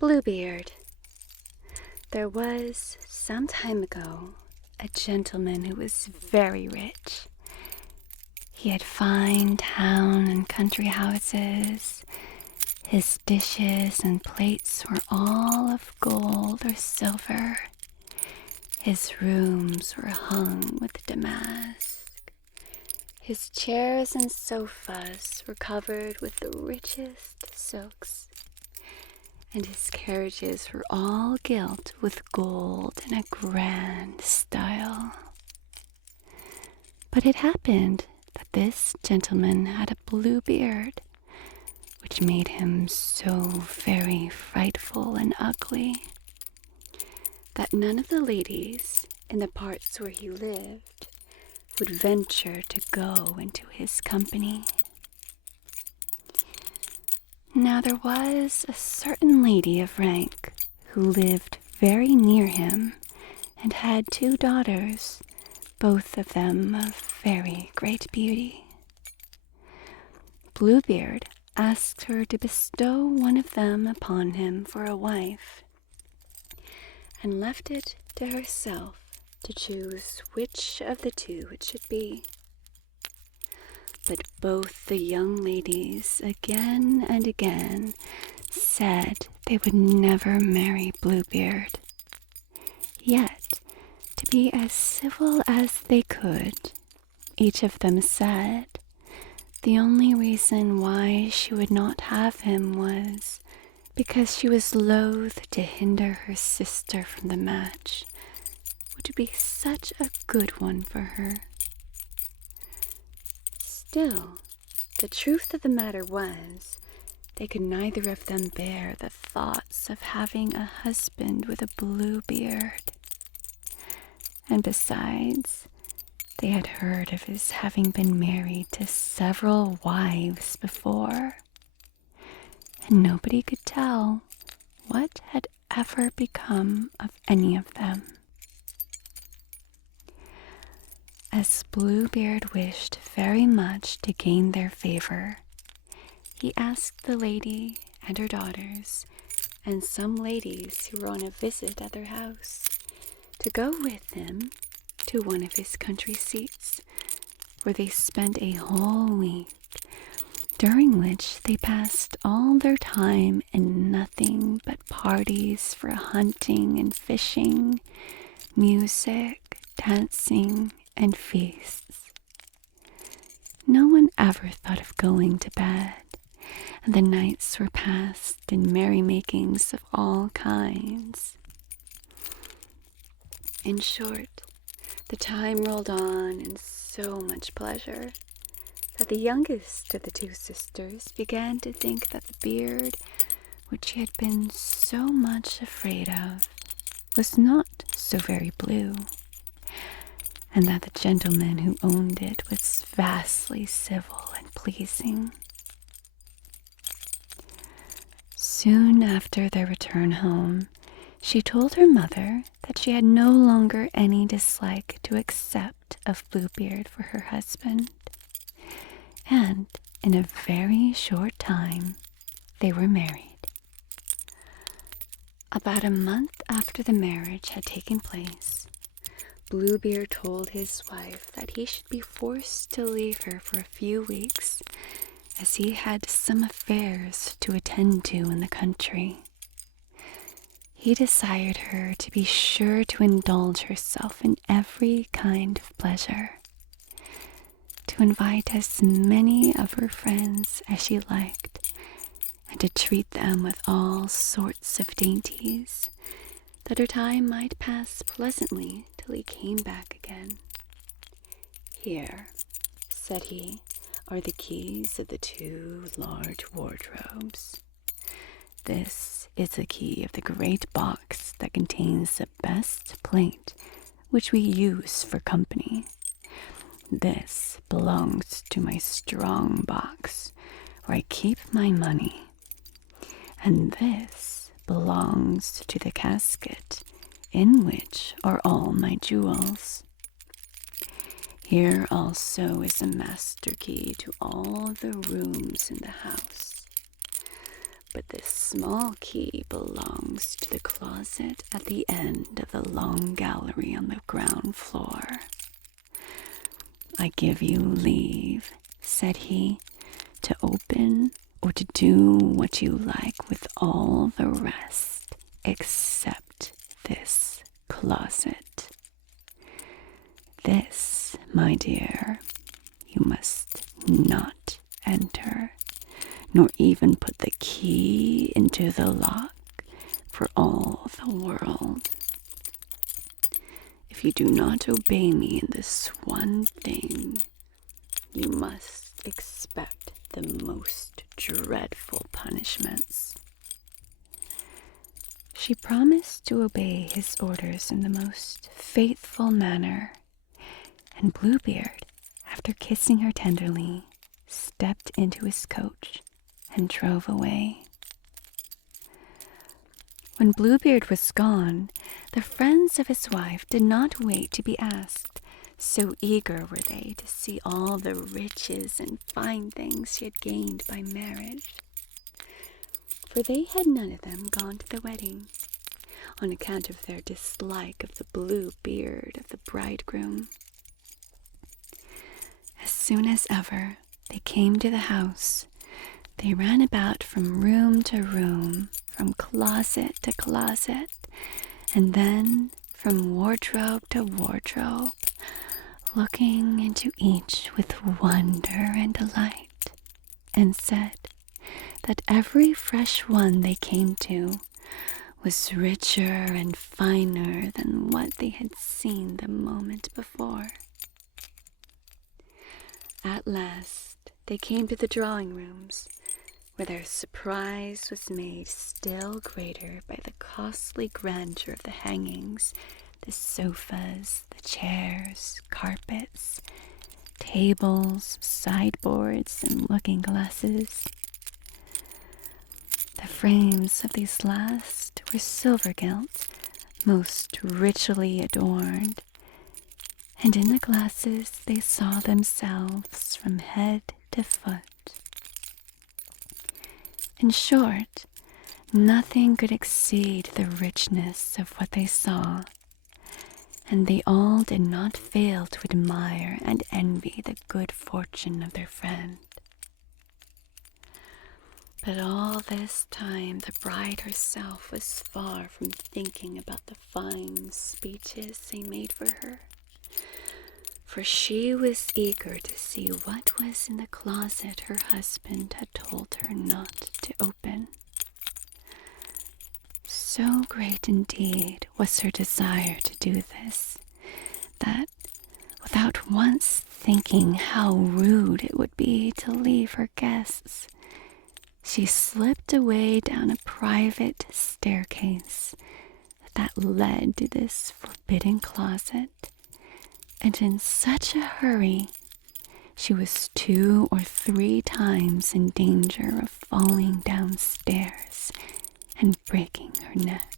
Bluebeard. There was, some time ago, a gentleman who was very rich. He had fine town and country houses. His dishes and plates were all of gold or silver. His rooms were hung with damask. His chairs and sofas were covered with the richest silks, and his carriages were all gilt with gold in a grand style. But it happened that this gentleman had a blue beard, which made him so very frightful and ugly that none of the ladies in the parts where he lived would venture to go into his company. Now there was a certain lady of rank who lived very near him and had 2 daughters, both of them of very great beauty. Bluebeard asked her to bestow one of them upon him for a wife, and left it to herself to choose which of the 2 it should be. But both the young ladies again and again said they would never marry Bluebeard. Yet, to be as civil as they could, each of them said the only reason why she would not have him was because she was loath to hinder her sister from the match, which would be such a good one for her. Still, the truth of the matter was, they could neither of them bear the thoughts of having a husband with a blue beard. And besides, they had heard of his having been married to several wives before, and nobody could tell what had ever become of any of them. As Bluebeard wished very much to gain their favor, he asked the lady and her daughters, and some ladies who were on a visit at their house, to go with him to one of his country seats, where they spent a whole week, during which they passed all their time in nothing but parties for hunting and fishing, music, dancing, and feasts. No one ever thought of going to bed, and the nights were passed in merrymakings of all kinds. In short, the time rolled on in so much pleasure that the youngest of the 2 sisters began to think that the beard, which she had been so much afraid of, was not so very blue, and that the gentleman who owned it was vastly civil and pleasing. Soon after their return home, she told her mother that she had no longer any dislike to accept of Bluebeard for her husband, and in a very short time they were married. About a month after the marriage had taken place, Bluebeard told his wife that he should be forced to leave her for a few weeks, as he had some affairs to attend to in the country. He desired her to be sure to indulge herself in every kind of pleasure, to invite as many of her friends as she liked, and to treat them with all sorts of dainties, that her time might pass pleasantly till he came back again. "Here," said he, "are the keys of the 2 large wardrobes. This is the key of the great box that contains the best plate which we use for company. This belongs to my strong box, where I keep my money, and this belongs to the casket in which are all my jewels. Here also is a master key to all the rooms in the house. but this small key belongs to the closet at the end of the long gallery on the ground floor. I give you leave," said he, "to open or to do what you like with all the rest except this closet. This, my dear, you must not enter, nor even put the key into the lock for all the world. If you do not obey me in this one thing, you must expect the most dreadful punishments." She promised to obey his orders in the most faithful manner, and Bluebeard, after kissing her tenderly, stepped into his coach and drove away. When Bluebeard was gone, the friends of his wife did not wait to be asked, so eager were they to see all the riches and fine things she had gained by marriage. For they had none of them gone to the wedding, on account of their dislike of the blue beard of the bridegroom. As soon as ever they came to the house, they ran about from room to room, from closet to closet, and then from wardrobe to wardrobe, looking into each with wonder and delight, and said that every fresh one they came to was richer and finer than what they had seen the moment before. At last they came to the drawing rooms, where their surprise was made still greater by the costly grandeur of the hangings, the sofas, the chairs, carpets, tables, sideboards, and looking-glasses. The frames of these last were silver-gilt, most richly adorned, and in the glasses they saw themselves from head to foot. In short, nothing could exceed the richness of what they saw, and they all did not fail to admire and envy the good fortune of their friend. But all this time the bride herself was far from thinking about the fine speeches they made for her, for she was eager to see what was in the closet her husband had told her not to open. So great indeed was her desire to do this, that without once thinking how rude it would be to leave her guests, she slipped away down a private staircase that led to this forbidden closet, and in such a hurry she was 2 or 3 times in danger of falling downstairs and breaking her neck.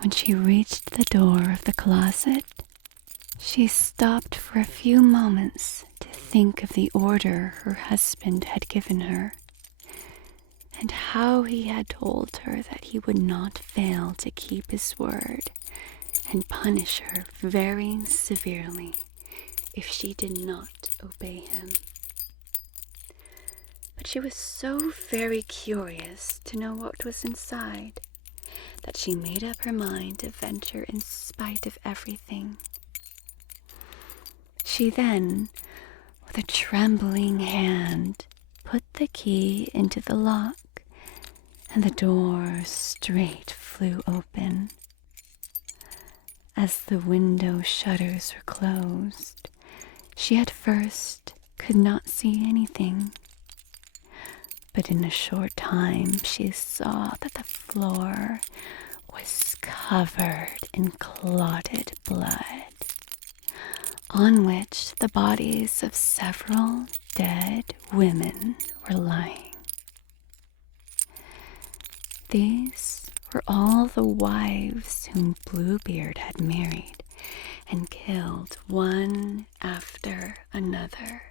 When she reached the door of the closet, she stopped for a few moments to think of the order her husband had given her, and how he had told her that he would not fail to keep his word and punish her very severely if she did not obey him. But she was so very curious to know what was inside that she made up her mind to venture in spite of everything. She then, with a trembling hand, put the key into the lock, and the door straight flew open. As the window shutters were closed, she at first could not see anything, but in a short time she saw that the floor was covered in clotted blood, on which the bodies of several dead women were lying. These were all the wives whom Bluebeard had married and killed one after another.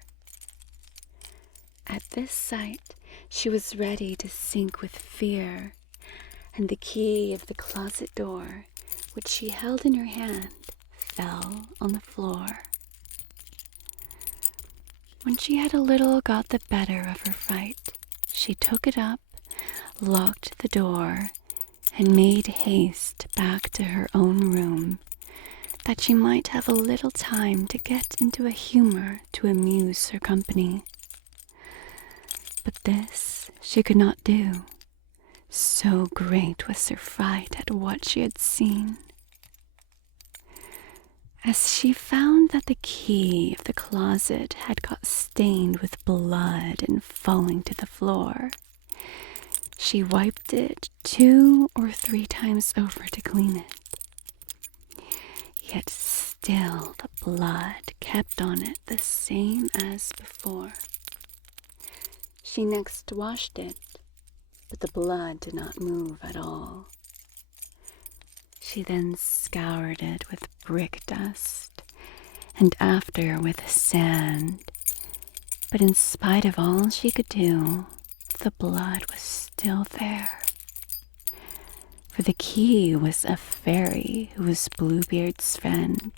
At this sight, She was ready to sink with fear, and the key of the closet door, which she held in her hand, fell on the floor. When she had a little got the better of her fright, she took it up, locked the door, and made haste back to her own room, that she might have a little time to get into a humor to amuse her company. But this she could not do, so great was her fright at what she had seen. As she found that the key of the closet had got stained with blood and falling to the floor, she wiped it 2 or 3 times over to clean it. Yet still the blood kept on it the same as before. She next washed it, but the blood did not move at all. She then scoured it with brick dust, and after with sand, but in spite of all she could do, the blood was still there. For the key was a fairy who was Bluebeard's friend,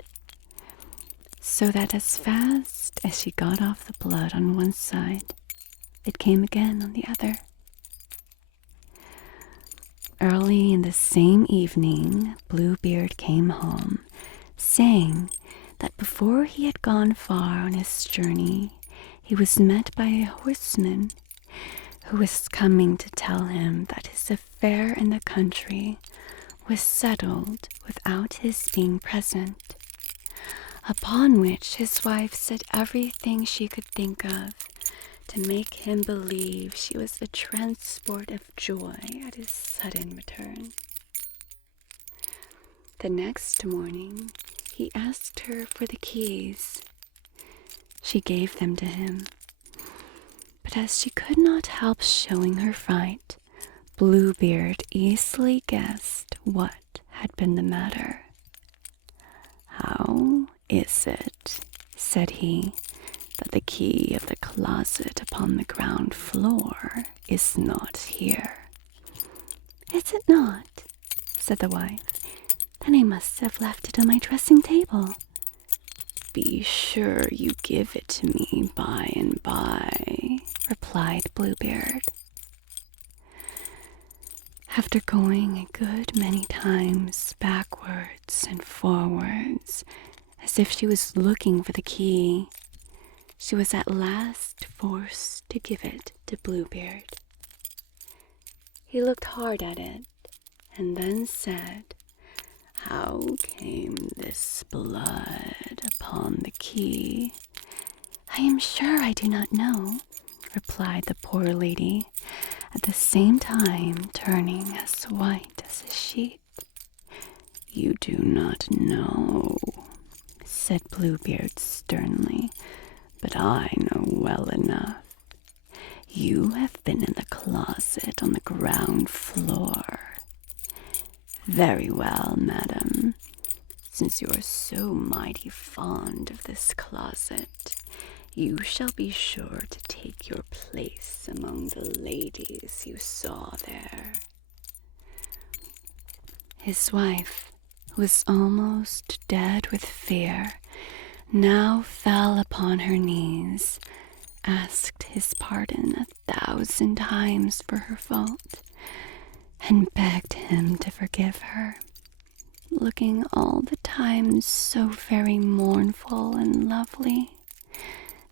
so that as fast as she got off the blood on one side, it came again on the other. Early in the same evening, Bluebeard came home, saying that before he had gone far on his journey, he was met by a horseman who was coming to tell him that his affair in the country was settled without his being present, upon which his wife said everything she could think of to make him believe she was a transport of joy at his sudden return. The next morning, he asked her for the keys. She gave them to him, but as she could not help showing her fright, Bluebeard easily guessed what had been the matter. "How is it," said he, "that the key of the closet upon the ground floor is not here?" "Is it not?" said the wife. "Then I must have left it on my dressing table." "Be sure you give it to me by and by," replied Bluebeard. After going a good many times backwards and forwards, as if she was looking for the key, she was at last forced to give it to Bluebeard. He looked hard at it, and then said, "How came this blood upon the key?" "I am sure I do not know," replied the poor lady, at the same time turning as white as a sheet. "You do not know," said Bluebeard sternly, "but I know well enough. You have been in the closet on the ground floor. Very well, madam. Since you are so mighty fond of this closet, you shall be sure to take your place among the ladies you saw there." His wife, who was almost dead with fear, now fell upon her knees, asked his pardon 1,000 times for her fault, and begged him to forgive her, looking all the time so very mournful and lovely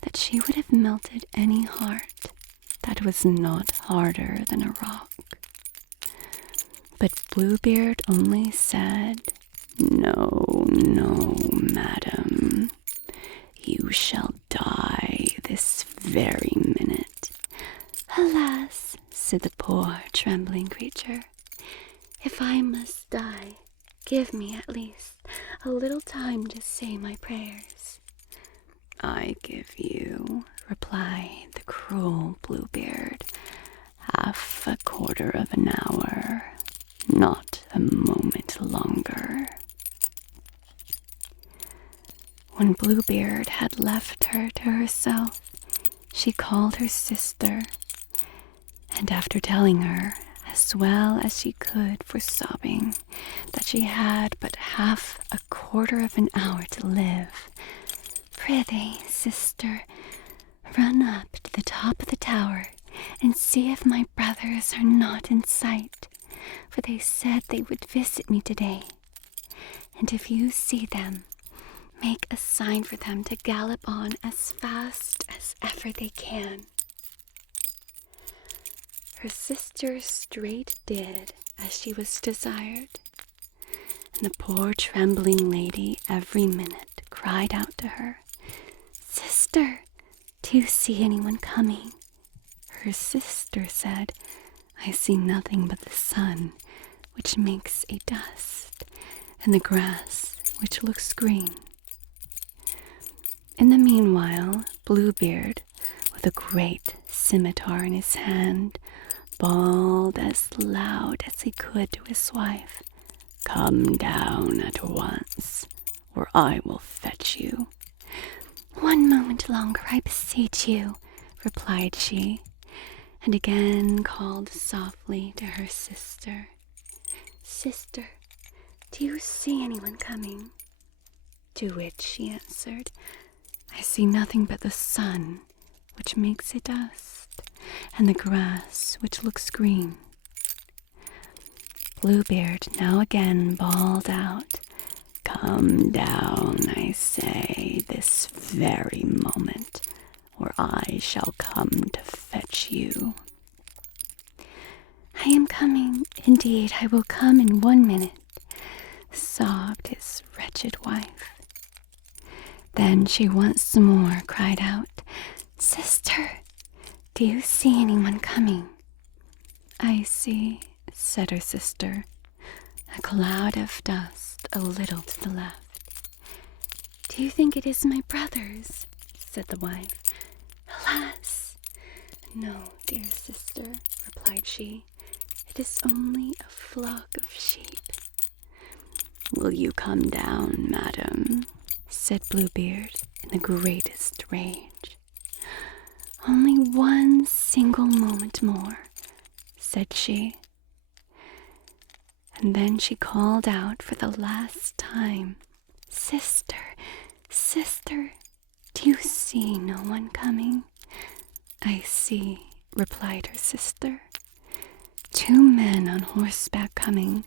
that she would have melted any heart that was not harder than a rock. But Bluebeard only said, "No, no, madam. You shall die this very minute." "Alas," said the poor trembling creature, "if I must die, give me at least a little time to say my prayers." "I give you," replied the cruel Bluebeard, "half a quarter of an hour, not a moment longer." When Bluebeard had left her to herself, she called her sister, And after telling her, as well as she could for sobbing, that she had but half a quarter of an hour to live, "Prithee, sister, run up to the top of the tower and see if my brothers are not in sight, for they said they would visit me today. And if you see them, make a sign for them to gallop on as fast as ever they can." Her sister straight did as she was desired, and the poor trembling lady every minute cried out to her, "Sister, do you see anyone coming?" Her sister said, "I see nothing but the sun, which makes a dust, and the grass, which looks green." In the meanwhile, Bluebeard, with a great scimitar in his hand, bawled as loud as he could to his wife, "Come down at once, or I will fetch you." "One moment longer, I beseech you," replied she, and again called softly to her sister, "Sister, do you see anyone coming?" To which she answered, "I see nothing but the sun, which makes a dust, and the grass, which looks green." Bluebeard now again bawled out, "Come down, I say, this very moment, or I shall come to fetch you." "I am coming, indeed I will come in 1 minute," sobbed his wretched wife. Then she once more cried out, "Sister, do you see anyone coming?" "I see," said her sister, "a cloud of dust a little to the left." "Do you think it is my brothers?" said the wife. "Alas! No, dear sister," replied she, "it is only a flock of sheep." "Will you come down, madam?" said Bluebeard in the greatest rage. "Only 1 single moment more," said she. And then she called out for the last time, "Sister, sister, do you see no one coming?" "I see," replied her sister, "2 men on horseback coming,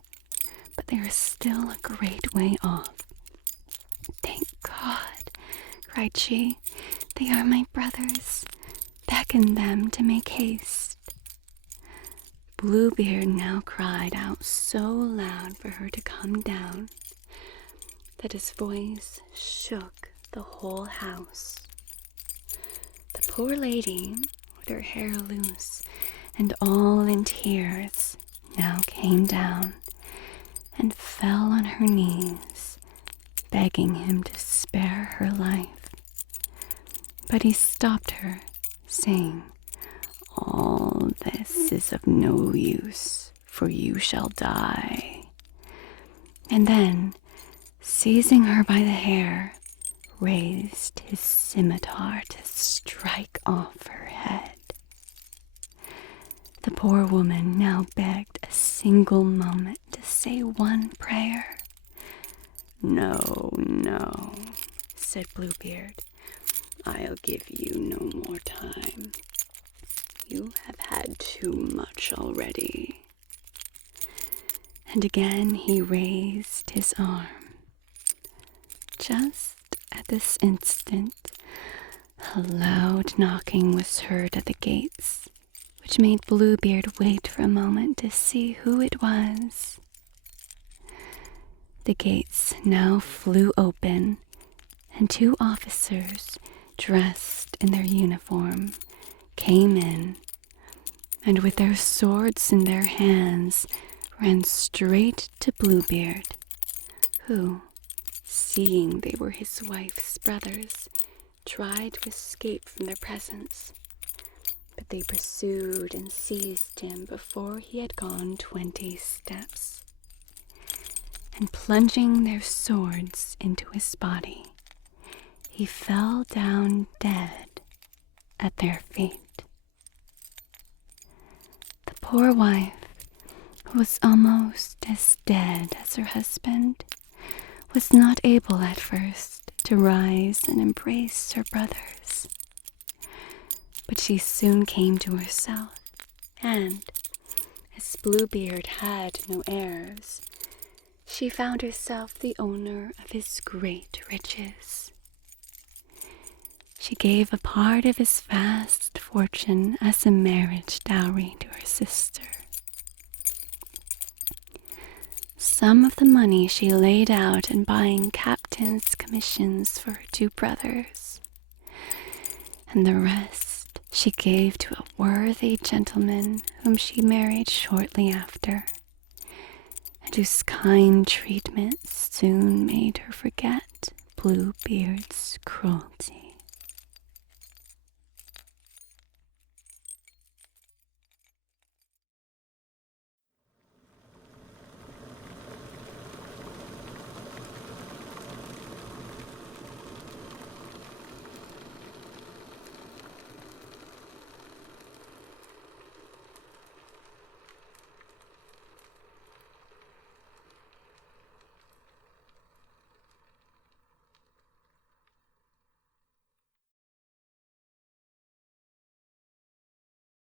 but they are still a great way off." "Thank God," cried she, "they are my brothers. Beckon them to make haste." Bluebeard now cried out so loud for her to come down that his voice shook the whole house. The poor lady, with her hair loose and all in tears, now came down and fell on her knees, begging him to spare her life. But he stopped her, saying, "All this is of no use, for you shall die." And then, seizing her by the hair, raised his scimitar to strike off her head. The poor woman now begged a single moment to say 1 prayer. "No, no," said Bluebeard, "I'll give you no more time. You have had too much already." And again he raised his arm. Just at this instant, a loud knocking was heard at the gates, which made Bluebeard wait for a moment to see who it was. The gates now flew open, and 2 officers, dressed in their uniform, came in, and with their swords in their hands ran straight to Bluebeard, who, seeing they were his wife's brothers, tried to escape from their presence. But they pursued and seized him before he had gone 20 steps, and plunging their swords into his body, he fell down dead at their feet. poor wife, who was almost as dead as her husband, was not able at first to rise and embrace her brothers. But she soon came to herself, and, as Bluebeard had no heirs, she found herself the owner of his great riches. She gave a part of his vast fortune as a marriage dowry to her sister. Some of the money she laid out in buying captain's commissions for her two brothers, and the rest she gave to a worthy gentleman whom she married shortly after, and whose kind treatment soon made her forget Bluebeard's cruelty.